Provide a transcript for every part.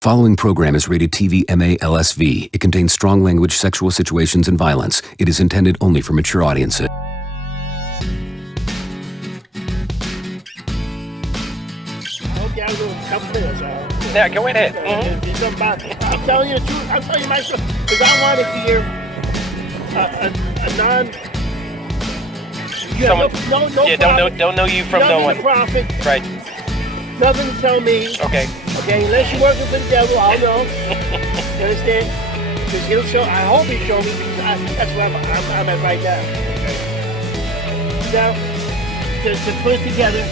Following program is rated TV MA-LSV. It contains strong language, sexual situations, and violence. It is intended only for mature audiences. Okay, I'll do a couple minutes. Yeah, go ahead. I'm telling you the truth. I'm telling you my story. Because I want to hear a non... Someone, no yeah, don't know you from no one. Prophet. Right. Nothing to tell me. Okay. Okay, unless you're working for the devil, I'll know. You understand? Because he'll show. I hope he'll show me. Because that's where I'm at right now. Now, to put it together,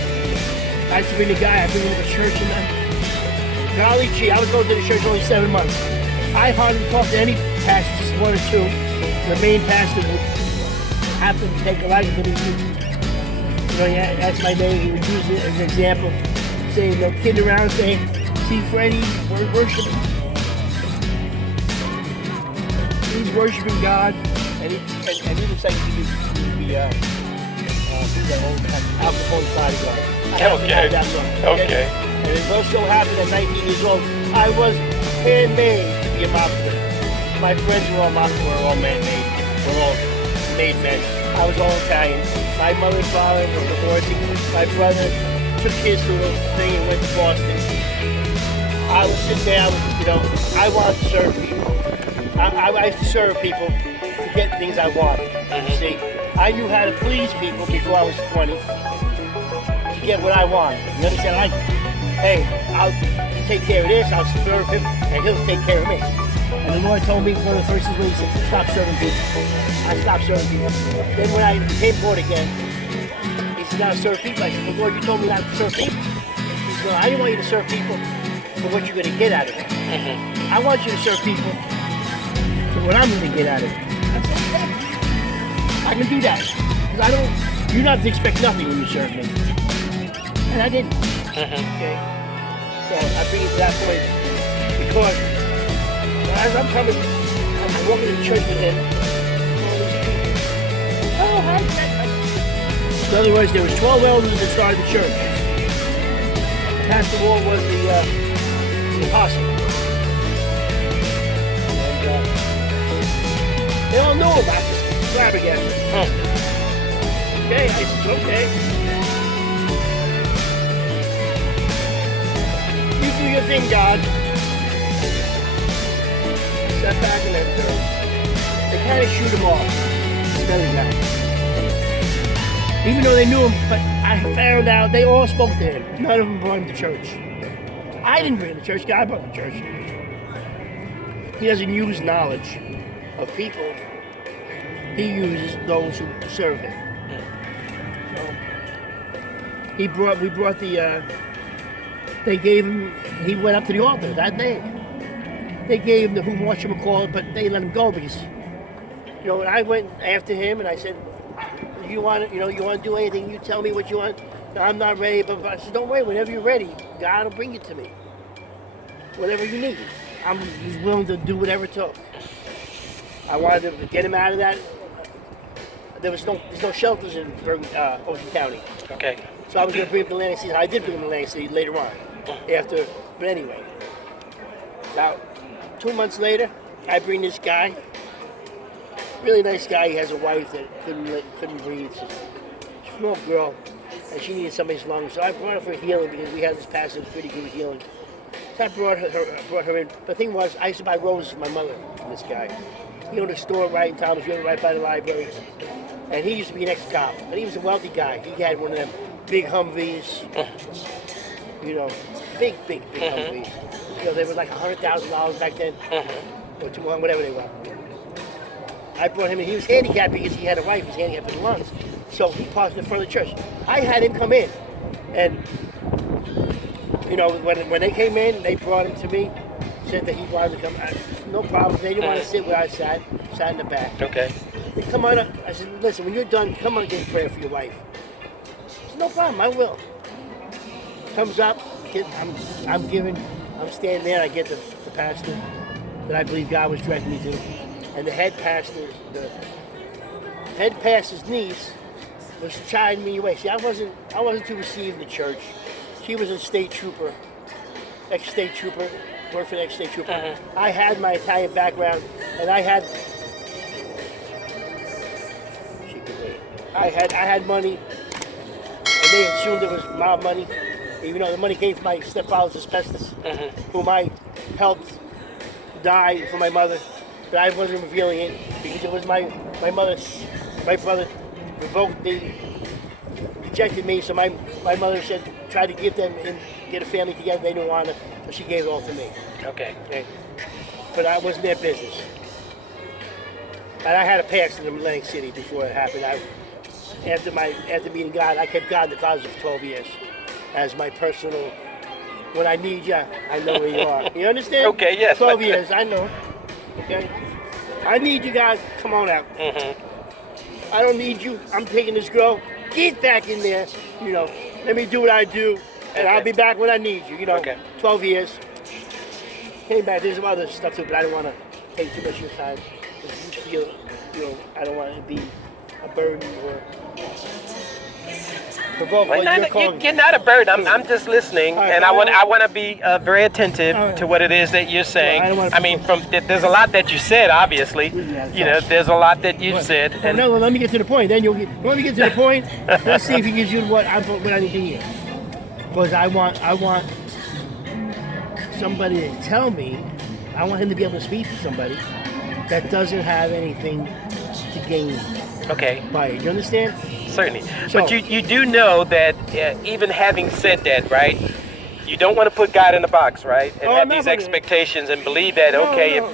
I used to be the guy. I've been in the church and golly gee, I was going to the church only 7 months. I hardly talked to any pastor, just one or two. The main pastor would happen to take a liking to me. You know, yeah, that's my name. He would use it as an example, saying, no kidding around, saying, see, Freddie, we're worshiping. He's worshiping God, and he was like he was the old Al Capone's bodyguard. Okay. And it also happened at 19 years old. I was handmade to be a mobster. My friends were all mobsters, were all man-made. We're all made men. I was all Italian. My mother and father were divorcing. My brother took his little thing and went to Boston. I would sit down, you know, I wanted to serve people. I used to serve people to get things I wanted. You see, I knew how to please people before I was 20 to get what I wanted. You understand? Like, hey, I'll take care of this, I'll serve him, and he'll take care of me. And the Lord told me one of the first things he said, stop serving people. I stopped serving people. Then when I became born again, he said, now serve people. I said, well, Lord, you told me not to serve people. He said, well, I didn't want you to serve people for what you're going to get out of it. I want you to serve people for what I'm going to get out of it. I said, okay. I can do that. Because you don't have to expect nothing when you serve me. And I didn't. Okay? So I bring it to that point because as I'm walking to church with him. Oh, hi. In other words, there was 12 elders that started the church. Pastor Wall was the apostle. And they all knew about this flabbergasted. Okay, I said, okay. You do your thing, God. Sat back and they kind of shoot him off. Another guy. Even though they knew him, but I found out they all spoke to him. None of them brought him to church. I didn't bring him to church. God brought him to church. He doesn't use knowledge of people. He uses those who serve him. So we brought the. They gave him. He went up to the altar that day. They gave him the whatchamacallit, but they let him go because, you know, I went after him and I said, you want to do anything, you tell me what you want. No, I'm not ready, but I said, don't worry, whenever you're ready, God will bring it to me. Whatever you need. He's willing to do whatever it took. I wanted to get him out of that. There's no shelters in Ocean County. Okay. So I was going to bring him to Atlantic City. I did bring him to Atlantic City later on. But anyway. Now, 2 months later, I bring this guy. Really nice guy. He has a wife that couldn't breathe. She's a small girl, and she needed somebody's lungs. So I brought her for healing because we had this pastor who's pretty good with healing. So I brought her in. The thing was, I used to buy roses for my mother from this guy. He owned a store right in Thomas River, right by the library. And he used to be an ex-cop, but he was a wealthy guy. He had one of them big Humvees, you know, big Humvees. You know, they were like $100,000 back then, or $200,000, whatever they were. I brought him in. He was handicapped because he had a wife. He was handicapped with lungs. So he parked in the front of the church. I had him come in. And, you know, when they came in, they brought him to me, said that he wanted to come. No problem. They didn't want to sit where I sat in the back. Okay. They come on up. I said, listen, when you're done, come on and get a prayer for your wife. I said, no problem, I will. Comes up, I'm standing there, I get the pastor that I believe God was directing me to. And the head pastor's niece was chiding me away. See, I wasn't too received in the church. She was a state trooper, ex-state trooper, worked for the ex-state trooper. I had my Italian background, and I had money, and they assumed it was my money, even though the money came from my stepfather's asbestos, whom I helped die for my mother, but I wasn't revealing it because it was my brother revoked me, rejected me, so my mother said, tried to give them and get a family together, they didn't want it, so she gave it all to me. Okay. But I wasn't their business. And I had a past in Atlantic City before it happened. After meeting God, I kept God in the closet for 12 years as my personal. When I need you, I know where you are. You understand? Okay, yes. 12 years, I know. Okay? I need you guys. Come on out. I don't need you. I'm taking this girl. Get back in there. You know, let me do what I do, and I'll be back when I need you. You know, 12 years. Came back. There's some other stuff too, but I don't want to take too much of your time. You feel, I don't want to be a burden or provoke what you're calling. You're not a burden. I'm just listening, and I want to be very attentive to what it is that you're saying. I mean, there's a lot that you said, obviously. There's a lot that you've said. And no, well, let me get to the point. Then let me get to the point. Let's see if he gives you what I need to hear. Because I want somebody to tell me. I want him to be able to speak to somebody that doesn't have anything to gain by it. You understand? Certainly. So, but you do know that even having said that, right, you don't want to put God in a box, right? And have these expectations and believe that,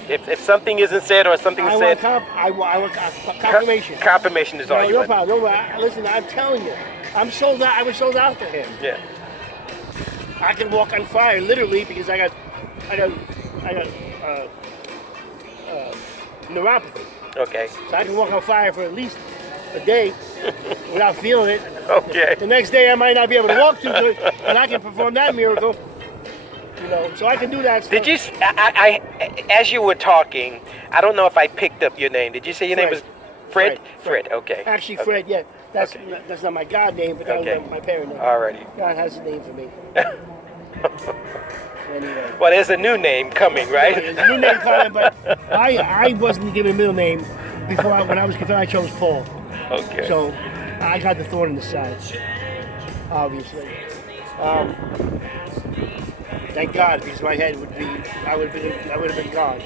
if something isn't said or something is said. I want confirmation. Confirmation is all you want. No problem. Listen, I'm telling you, I'm sold out. I was sold out for him. Yeah. I can walk on fire, literally, because I got neuropathy. Okay. So I can walk on fire for at least a day without feeling it. Okay. The next day I might not be able to walk too good, and I can perform that miracle. So I can do that stuff. Did you? As you were talking, I don't know if I picked up your name. Did you say your name was Fred? Fred. Okay. Actually, Fred. Yeah. That's not my God name, but that was my parent name. Alrighty. God has a name for me. Anyway. Well, there's a new name coming, right? There's a new name coming, but I wasn't given a middle name before. When I was confirmed, I chose Paul. Okay. So I got the thorn in the side, obviously. Thank God, because my head I would have been gone.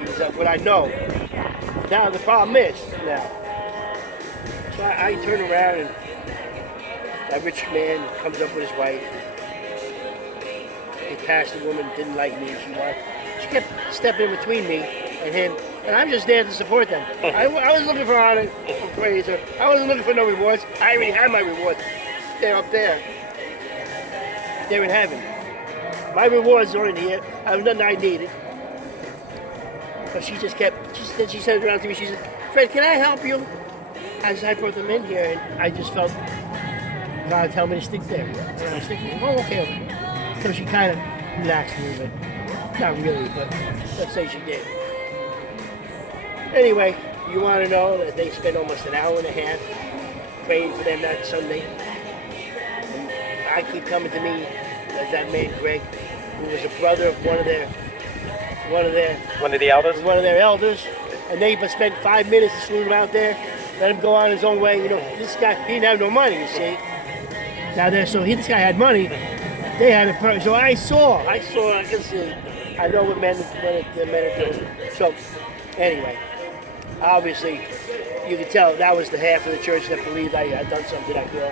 Because that's what I know. Now the problem is so I turn around and that rich man comes up with his wife. He passed the woman, didn't like me. She kept stepping in between me and him, and I'm just there to support them. I was looking for honor, praise. I wasn't looking for no rewards. I already had my rewards. They're up there. They're in heaven. My rewards are in here. I have nothing I needed. But she just kept. She said around to me. She said, "Fred, can I help you?" As I brought them in here, and I just felt God tell me to stick there. And I was thinking, oh, okay. So she kind of relaxed a little bit. Not really, but let's say she did. Anyway, you want to know that they spent almost an hour and a half praying for them that Sunday. And I keep coming to me as that man Greg, who was a brother of one of their elders, and they even spent 5 minutes to salute him out there, let him go on his own way. This guy, he didn't have no money, you see. This guy had money. They had a person. So I can see. I know what men are doing. So, anyway, obviously, you can tell that was the half of the church that believed I had done something to that girl.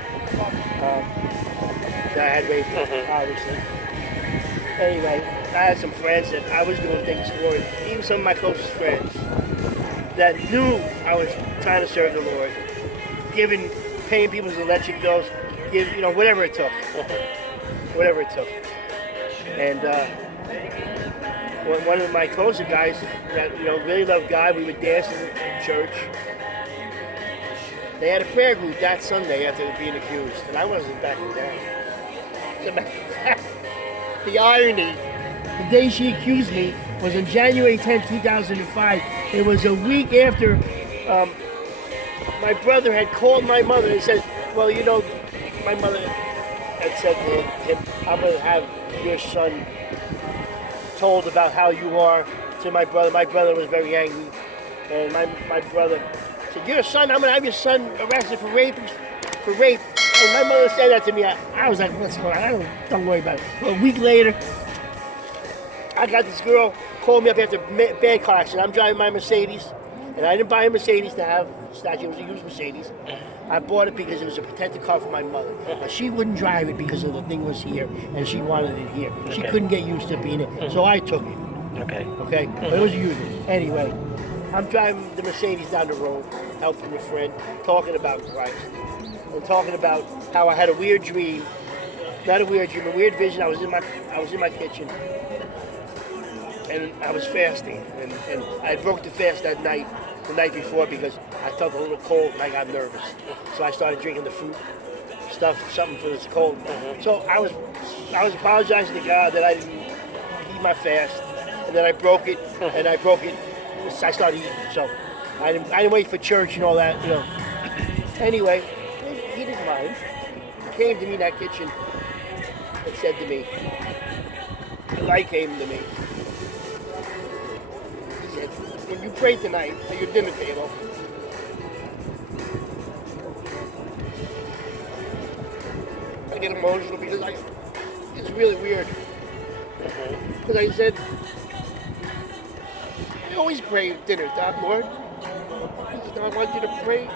That I had raped her, obviously. Anyway, I had some friends that I was doing things for, even some of my closest friends that knew I was trying to serve the Lord, paying people's electric bills, whatever it took. Whatever it took. And one of my closer guys that really loved God, we would dance in church. They had a prayer group that Sunday after being accused, and I wasn't backing down. As a matter of fact, the irony, the day she accused me was on January 10, 2005. It was a week after my brother had called my mother and said, well, my mother had said to him, I'm going to have your son told about how you are to my brother. My brother was very angry, and my brother said, "Your son, I'm gonna have your son arrested for rape." And my mother said that to me. I was like, "What's going on? Don't worry about it." Well, a week later, I got this girl called me up after a bad car accident. I'm driving my Mercedes, and I didn't buy a Mercedes to have statue. It was a used Mercedes. I bought it because it was a protected car for my mother. But she wouldn't drive it because of the thing was here, and she wanted it here. She couldn't get used to being it, so I took it. Okay. Okay? But it was a used one. Anyway, I'm driving the Mercedes down the road, helping a friend, talking about Christ, and talking about how I had a weird dream. Not a weird dream, a weird vision. I was in my kitchen, and I was fasting, and I broke the fast that night, the night before, because I felt a little cold and I got nervous. So I started drinking the fruit stuff, something for this cold. So I was apologizing to God that I didn't eat my fast, and then I broke it, and I started eating. So I didn't wait for church and all that, you know. Anyway, he didn't mind. He came to me in that kitchen and said to me, the light came to me. He said, "When you pray tonight at your dinner table, I get emotional because it's really weird." Because I said, "I always pray at dinner, Lord. He said, I want you to pray."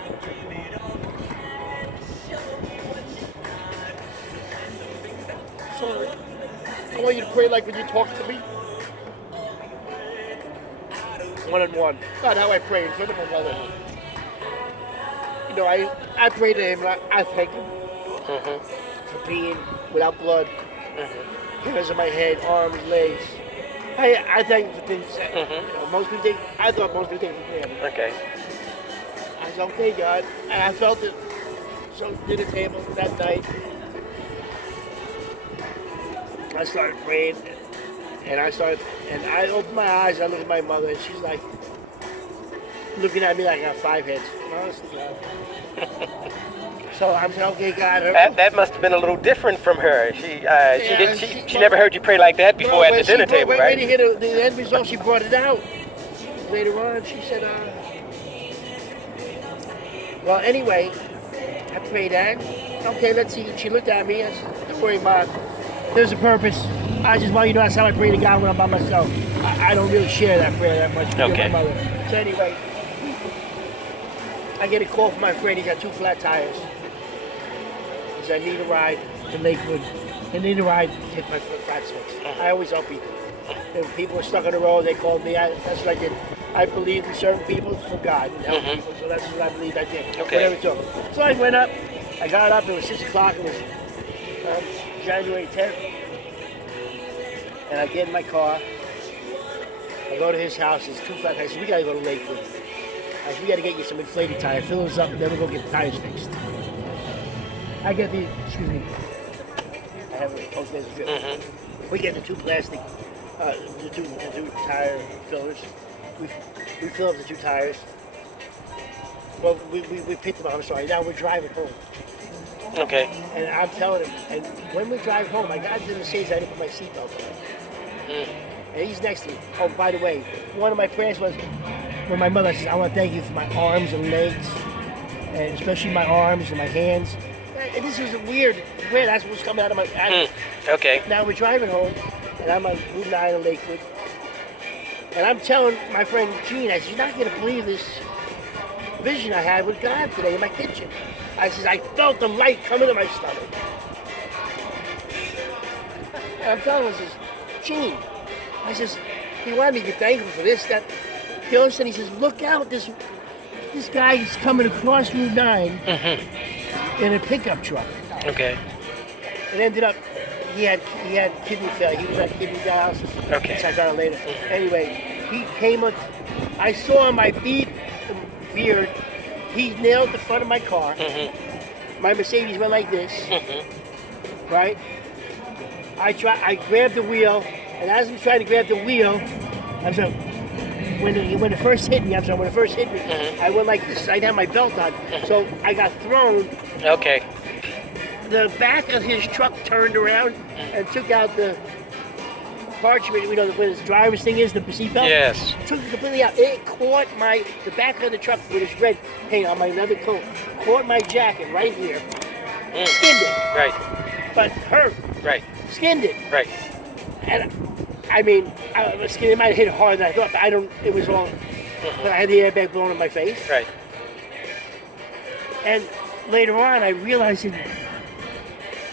So I want you to pray like when you talk to me. One-on-one. Not how I pray in front of my mother. You know, I pray to him, and I thank him for being without blood. Hairs on my head, arms, legs. I thank him for things that most people think. I thought most people take for granted. Okay. I said, "Okay, God," and I felt it. So dinner table that night, I started praying, and I opened my eyes. I looked at my mother, and she's like looking at me like I got 5 heads. Honestly, God. So I'm saying, "Okay, God." That must have been a little different from her. She never heard you pray like that before at the dinner table, right? When you hear the end result, she brought it out. Later on, she said, well, anyway, I prayed that. Okay, let's see. She looked at me and said, "Don't worry, Mom. There's a purpose. I just want you to know that's how I pray to God when I'm by myself. I don't really share that prayer that much with my mother." So anyway, I get a call from my friend. He's got 2 flat tires. He said, "I need a ride to Lakewood. I need a ride to get my flats fixed." I always help people. If people are stuck on the road, they called me. That's what I did. I believe in serving people for God and help people, so that's what I believed I did. Okay. Whatever it took. So I went up. I got up. It was 6 o'clock. It was January 10th. And I get in my car. I go to his house. There's 2 flat tires. I said, "We got to go to Lakewood." I said, "We got to get you some inflated tires. Fill those up, and then we'll go get the tires fixed." I get the, excuse me, I have a postmaster drip. We get the 2 plastic, the two tire fillers. We fill up the 2 tires. Well, we picked them up, I'm sorry. Now we're driving home. Okay. And I'm telling him, and when we drive home, my God didn't say I didn't put my seatbelt on. And he's next to me. Oh, by the way, one of my prayers was when my mother says, "I want to thank you for my arms and legs, and especially my arms and my hands." And this is a weird prayer. That's what's coming out of my mouth. Okay. Now we're driving home, and I'm on Route 9 in Lakewood. And I'm telling my friend Gene, I said, "You're not going to believe this vision I had with God today in my kitchen." I said, "I felt the light come into my stomach." And I'm telling him, I says, "Gene," I says, "He wanted me to be thankful for this, that." He all of a sudden, he says, "Look out, this guy is coming across Route 9 in a pickup truck." Okay. It ended up, he had kidney failure. He was on kidney dialysis. Okay. So I found out later. Anyway, he came up. I saw my beat veered. He nailed the front of my car. My Mercedes went like this. Right? I grabbed the wheel, and as I'm trying to grab the wheel, I said, when it first hit me, I went like this. I didn't have my belt on, so I got thrown. Okay. The back of his truck turned around and took out parchment, you know, where the driver's thing is, the seatbelt. Yes. Took it completely out. It caught the back of the truck with its red paint on my leather coat. Caught my jacket right here. Skinned it. Right. But hurt. Right. Skinned it. Right. And I mean, it might have hit harder than I thought, but I don't. It was all. But I had the airbag blown in my face. Right. And later on, I realized that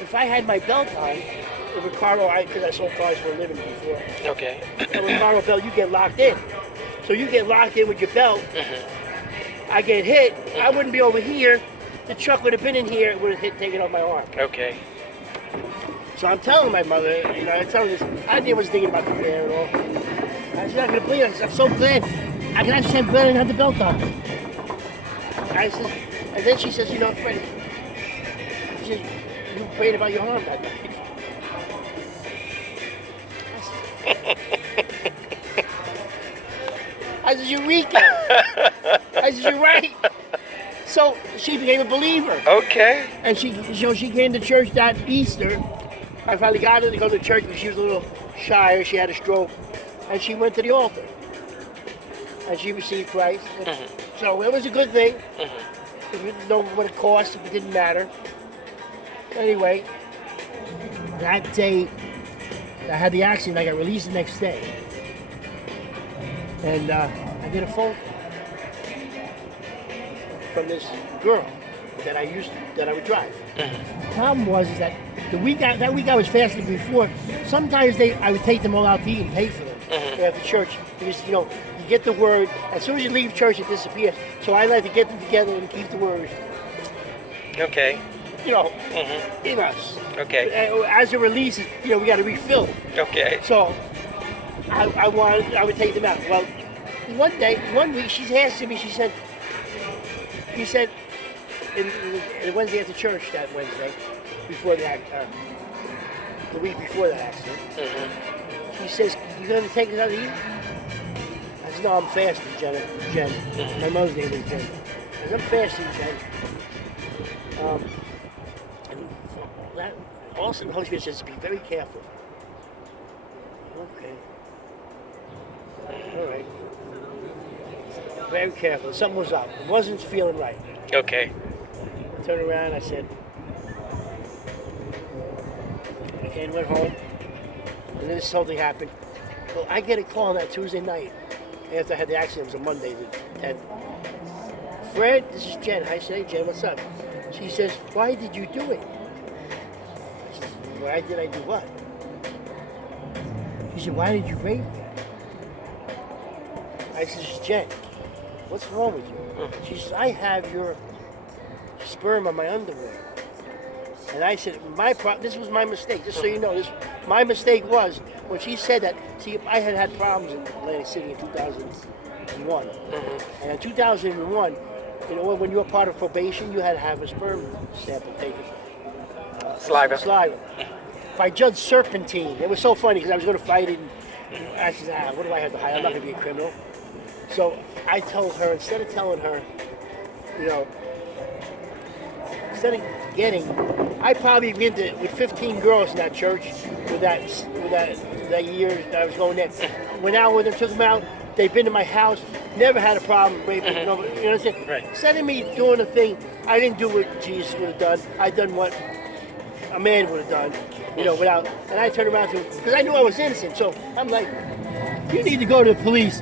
if I had my belt on, the Ricardo, because I sold cars for a living before. Okay. The Ricardo belt, you get locked in. So you get locked in with your belt. I get hit. I wouldn't be over here. The truck would have been in here. It would have taken off my arm. Okay. So I'm telling my mother, you know, I tell her this. I wasn't thinking about the prayer at all. She's not going to believe it. I'm so glad. I'm glad I didn't have the belt on. I said, and then she says, you know, Freddie, she said, you prayed about your arm that night. I said, Eureka! I said, you're right. So she became a believer. Okay. And she came to church that Easter. I finally got her to go to church because she was a little shy. She had a stroke. And she went to the altar. And she received Christ. So it was a good thing. We didn't know what it cost. It didn't matter. Anyway, that day, I had the accident. I got released the next day. And I get a phone call from this girl that I would drive. The problem was that that week I was fasting before. Sometimes I would take them all out to eat and pay for them after church because, you know, you get the word. As soon as you leave church, it disappears. So I like to get them together and keep the word. Okay. You know, in us. Okay. As it releases, you know, we got to refill. Okay. So I would take them out. Well, one week, she's asking me. She said, in Wednesday after church, that Wednesday, before the week before that accident, she says, "You gonna take us out to eat?" I said, "No, I'm fasting, Jen. My mother's name is Jen. I said, "I'm fasting, Jen." And that, all of a sudden, the Holy Spirit says, "Be very careful." Okay. All right. Very careful. Something was up. It wasn't feeling right. Okay. I turned around. I said, okay, and went home. And then this whole thing happened. Well, I get a call on that Tuesday night after I had the accident. It was a Monday, the 10th. Fred, this is Jen. I said, hey, Jen, what's up? She says, why did you do it? I said, why did I do what? She said, why did you rape me? I said, Jen, what's wrong with you? She says, I have your sperm on my underwear. And I said, this was my mistake. Just so you know, my mistake was when she said that. See, I had problems in Atlantic City in 2001. And in 2001, you know, when you were part of probation, you had to have a sperm sample taken. Saliva. By Judge Serpentine. It was so funny because I was going to fight it. And I said, what do I have to hide? I'm not going to be a criminal. So I told her, instead of telling her, you know, instead of I probably went with 15 girls in that church with that year that I was going there. Went out with them, took them out. They've been to my house, never had a problem raping. You know what I'm saying? Right. Instead of me doing a thing, I didn't do what Jesus would have done. I done what a man would have done, you know, without. And I turned around to him because I knew I was innocent. So I'm like, you need to go to the police.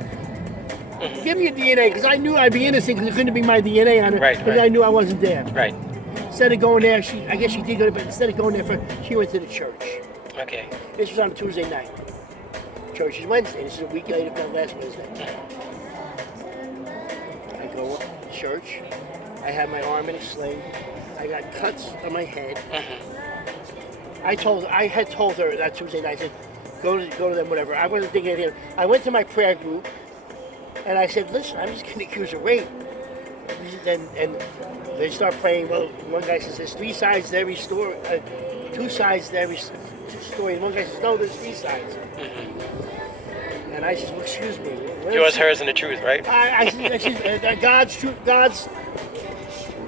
Give me your DNA because I knew I'd be innocent because it couldn't be my DNA on it because I knew I wasn't there. Right. Instead of going there, I guess she did go, but instead of going there, she went to the church. Okay. This was on a Tuesday night. Church is Wednesday. This is a week later than last Wednesday. I go to church. I have my arm in a sling. I got cuts on my head. I had told her that Tuesday night, I said, go to them, whatever. I wasn't thinking anything. I went to my prayer group, and I said, listen, I'm just getting accused of rape. And they start praying. Well, one guy says there's 3 sides to every story, 2 sides to every story. And one guy says, no, there's 3 sides. And I said, well, excuse me. Yours, hers, and the truth, right? I said, God's truth, God's,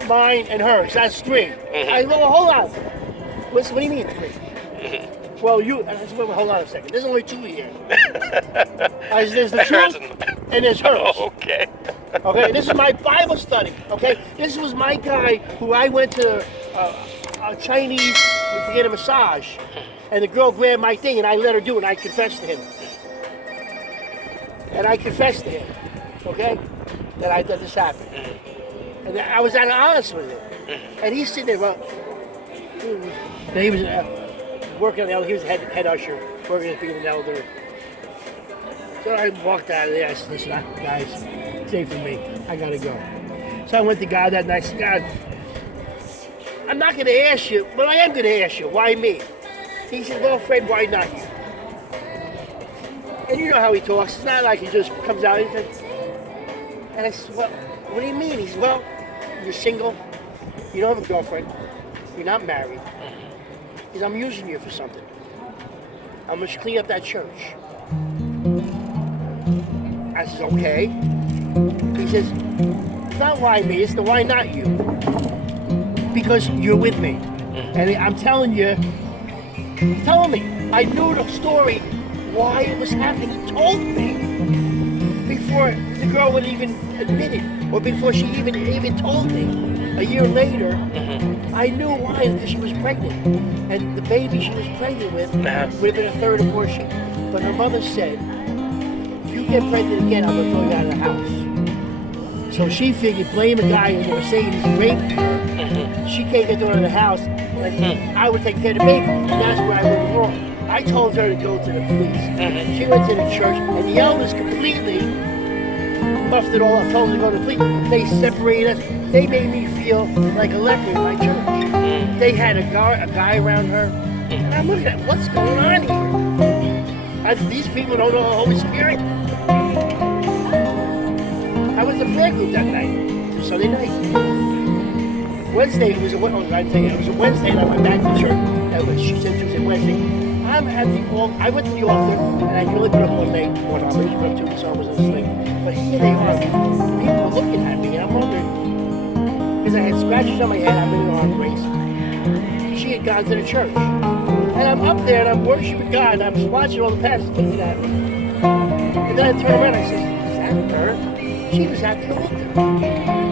mine, and hers. That's 3. I go, well, hold on. What do you mean 3? Well, hold on a second. There's only two here. There's the truth and there's hers. Oh, okay. Okay, this is my Bible study. Okay, this was my guy who I went to a Chinese to get a massage, and the girl grabbed my thing and I let her do it. And I confessed to him. Okay, that this happened, and I was honest with him. And he's sitting there. Well, he was working on the elevator. He was head usher, working at being an elevator. So I walked out of there. I said, "Listen, guys, it's ain't for me. I gotta go." So I went to God that night. I said, "God, I'm not gonna ask you, but I am gonna ask you. Why me?" He said, "Well, Fred, why not you?" And you know how he talks. It's not like he just comes out. And I said, "Well, what do you mean?" He said, "Well, you're single. You don't have a girlfriend. You're not married. He said, I'm using you for something. I'm going to clean up that church." I said, "Okay." He says, "It's not why me, it's the why not you. Because you're with me. And I'm telling you, I knew the story, why it was happening. He told me before the girl would even admit it, or before she even told me. A year later, I knew why, because she was pregnant. And the baby she was pregnant with would have been a third abortion. But her mother said, "If you get pregnant again, I'm going to throw you out of the house." So she figured, blame a guy in the Mercedes raped her. She can't get thrown out of the house, and I would take care of the baby. And that's where I went wrong. I told her to go to the police. She went to the church, and the elders completely muffed it all up, told her to go to the police. They separated us. They made me feel like a leper in my church. They had a guy around her, and I'm looking at what's going on here. These people don't know the Holy Spirit. I was a prayer group that night, Sunday night. Wednesday it was a Wednesday, and I went back to church. She said Tuesday, Wednesday. I'm at the altar. I went to the altar, and I usually put up one leg, one arm. I usually put up two, so I was asleep. But here they are. People were looking at me, and I'm wondering, because I had scratches on my head, I've been in an arm brace. She had gone to the church. And I'm up there, and I'm worshiping God, and I'm watching all the pastors looking at me. And then I turn around, and I said, "Is that her?" She was at the altar,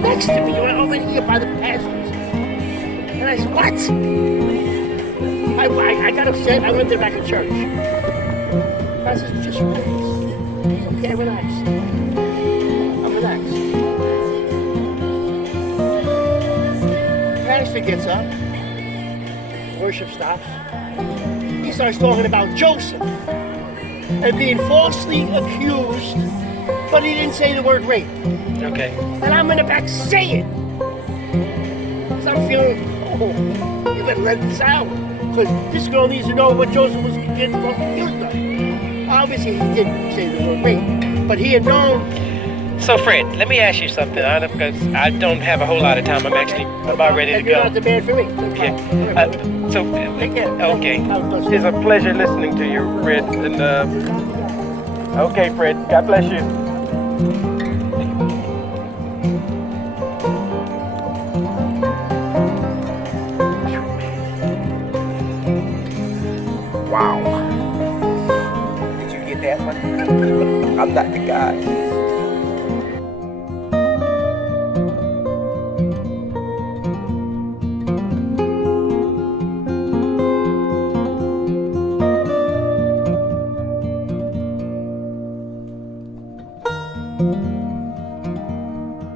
next to me, over here by the pastors. And I said, "What?" I got upset. I went there back to church. I said, "Just relax. It's okay, relax." I'm relaxed. Pastor gets up. Worship stops. He starts talking about Joseph and being falsely accused, but he didn't say the word rape. Okay. And I'm in the back saying, because I'm feeling, you better let this out. Because this girl needs to know what Joseph was getting falsely accused of. Obviously, he didn't say the word rape, but he had known. So, Fred, let me ask you something, because I don't have a whole lot of time. I'm actually about ready to go. You're not the man for me. Yeah. Take care. Okay. It's a pleasure listening to you, Fred. And okay, Fred. God bless you. Wow. Did you get that one? I'm not the guy.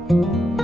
Thank you.